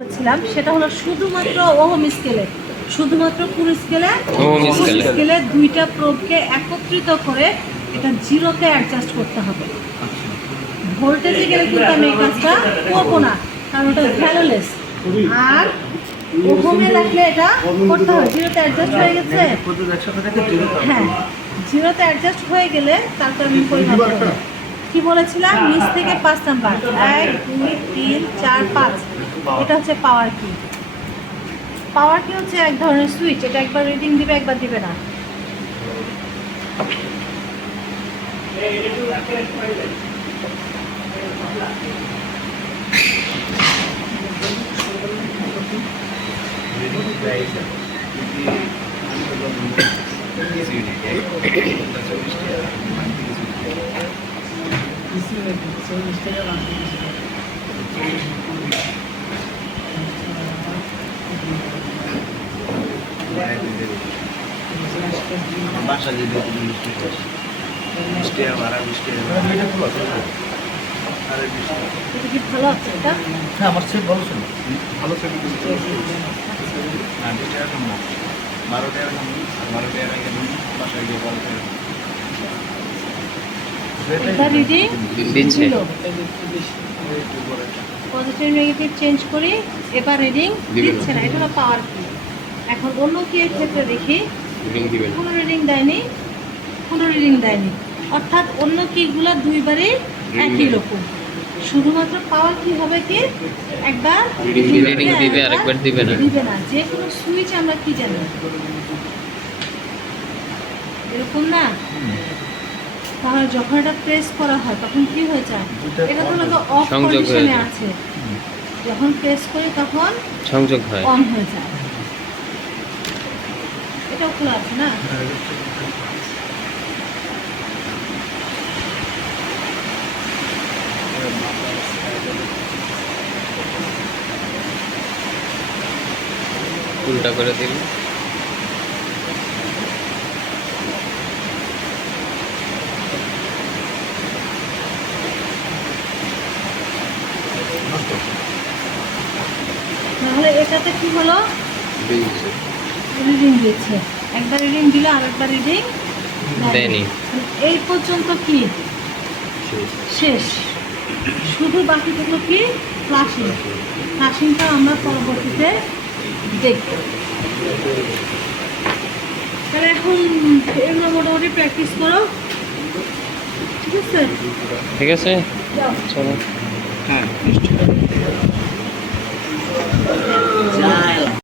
ছিলাম সেটা হলো শুধুমাত্র ওহম স্কেলে শুধুমাত্র পুরো স্কেলে ওহম স্কেলে। দুইটা প্রোবকে একত্রিত করে এটা জিরোতে অ্যাডজাস্ট করতে হবে। ভোল্টেজে গেলে কিন্তু আমি এই কাজটা করব না কারণ ওটা ভ্যালুলেস আর ওহমে রাখলে এটা করতে হবে। জিরোতে অ্যাডজাস্ট হয়ে গেছে? হ্যাঁ জিরোতে অ্যাডজাস্ট হয়ে গেলে তারপর আমি করব। কি বলেছিলাম নিচ থেকে পাঁচ নাম্বার এক দুই তিন চার পাঁচ এটা হচ্ছে পাওয়ার কি পাওয়ার কি হচ্ছে এক ধরনের সুইচ এটা একবার রিডিং দিবে একবার দিবে না বাসা যেতে মিষ্টি মিষ্টি ভাড়া মিষ্টি আরে মিষ্টি এটা কি ভালো আছে এটা হ্যাঁ আমার সেট ভালো ছিল ভালো সেট হ্যাঁ বিশ টাকা বারো টাকা বারো টাকা রেখে দিন বাসায় গিয়ে বারো টাকা এটা রিডিং দিচ্ছে। পজিটিভ নেগেটিভ চেঞ্জ করি এবার রিডিং দিচ্ছে না এটা হলো পাওয়ার কি? এখন অন্য কি এর ক্ষেত্রে দেখি? রিডিং কোনো রিডিং দেয়নি কোনো রিডিং দেয়নি। অর্থাৎ অন্য কিগুলো দুইবারই একই রকম। শুধুমাত্র পাওয়ার কি হবে কি? একবার Reading দিবে, আরেকবার দিবে না। দিবে না। যে কোনো সুইচ আমরা কি জানি? এরকম না? তাহলে যখন এটা প্রেস করা হয় তখন কি হয়ে যায়? এটা তো হলো অফ কন্ডিশনে আছে। যখন প্রেস করি তখন সংযোগ হয়। অন হয়ে যায়। এটাও খোলা আছে না? উল্টা করে দিল তাহলে এটাতে কি হলো? রিডিং দিচ্ছে একবার রিডিং দিলে আরেকবার রিডিং দেয়নি। এই পর্যন্ত কি? শেষ। শুধু বাকি থাকল কি? ফ্লাশিং ফ্লাশিংটা আমরা পরবর্তীতে দেখব। তাহলে এখন এগুলো মোটামুটি প্র্যাকটিস করো। ঠিক আছে? ঠিক আছে? চলো। হ্যাঁ